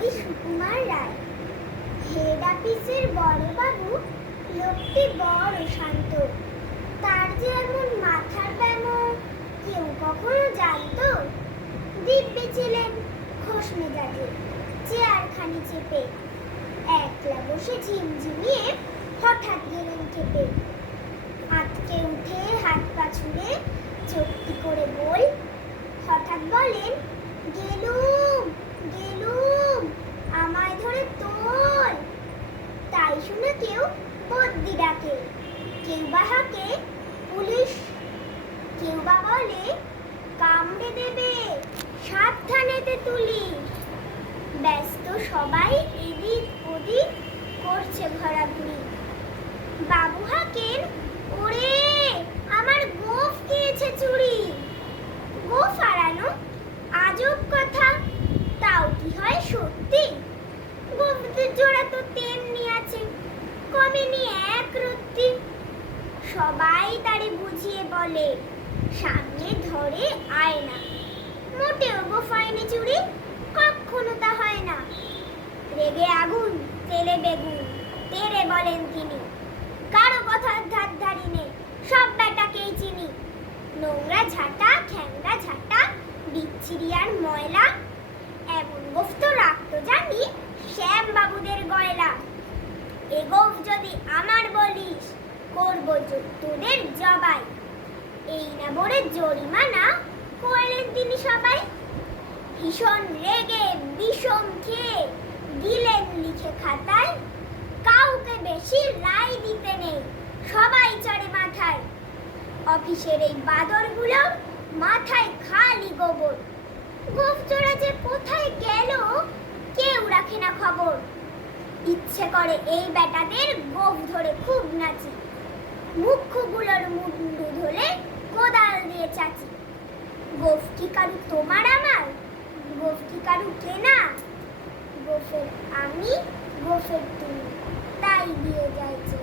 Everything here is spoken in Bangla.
আমি সুকুমার রায়। হেড অফিসের বড়বাবু লোকটি বড় শান্ত। তার যে এমন মাথার ব্যামো কেউ কখনো জানতো? দিব্যি ছিলেন খোশ মেজাজে, চেয়ারখানি চেপে একলা বসে ঝিমঝিমিয়ে হঠাৎ গেলেন খেপে। আটকে উঠে হাত পা ছুঁড়ে চট্টি করে বল হঠাৎ বলেন, গেলুম গেলুম, আমায় ধরে তোল। তাই শুনে কেউ বদ্যি ডাকে, কেউ বা হাঁকে পুলিশ, কেউ বা বলে কামড়ে দেবে, সাবধানেতে তুলি। ব্যস্ত সবাই এদিক ওদিক করছে ঘোরাঘুরি। বাবু হাঁকেন, ওরে আমার গোঁফ খেয়েছে চুরি। গোঁফ হারানো আজব কথা, তাও কি হয় সত্যি? গোঁফদের জোড়া তো তেমনি আছে, কমেনি এক রত্তি। সবাই তারে বুঝিয়ে বলে, সামনে ধরে আয় না, মোটেও গোঁফ হয়নি চুরি, কখনো তা হয় না। রেগে আগুন তেলে বেগুন, তেরে বলেন তিনি, কারো কথার ধার ধারি নে, সব বেটাকেই চিনি। নোংরা ঝাঁটা খ্যাংরা ঝাঁটা বিচ্ছিরি আর ময়লা, এমন গোঁফ তো রাখতো জানি শ্যাম বাবুদের গয়লা। এ গোঁফ যদি আমার বলিস, করবো তোদের জবাই। এই না বলে জরিমানা করলেন তিনি সবাই। ভীষণ রেগে বিষম খেয়ে দিলেন লিখে খাতায়, কাউকে বেশি রায় দিতে নেই, সবাই চড়ে মাথায়। অফিসের এই বাদরগুলো মাথায় খালি গোবর, গোঁফ জোড়া যে কোথায় গেল কেউ রাখে না খবর। ইচ্ছে করে এই বেটাদের গোঁফ ধরে খুব নাচি, মুখ্যগুলোর মুন্ডু ধরে কোদাল দিয়ে চাচি। গোঁফ কি কারু তোমার আমার, গোঁফ কি কারু কেনা? গোঁফের আমি গোঁফের তুমি, তাই দিয়ে যাইছে।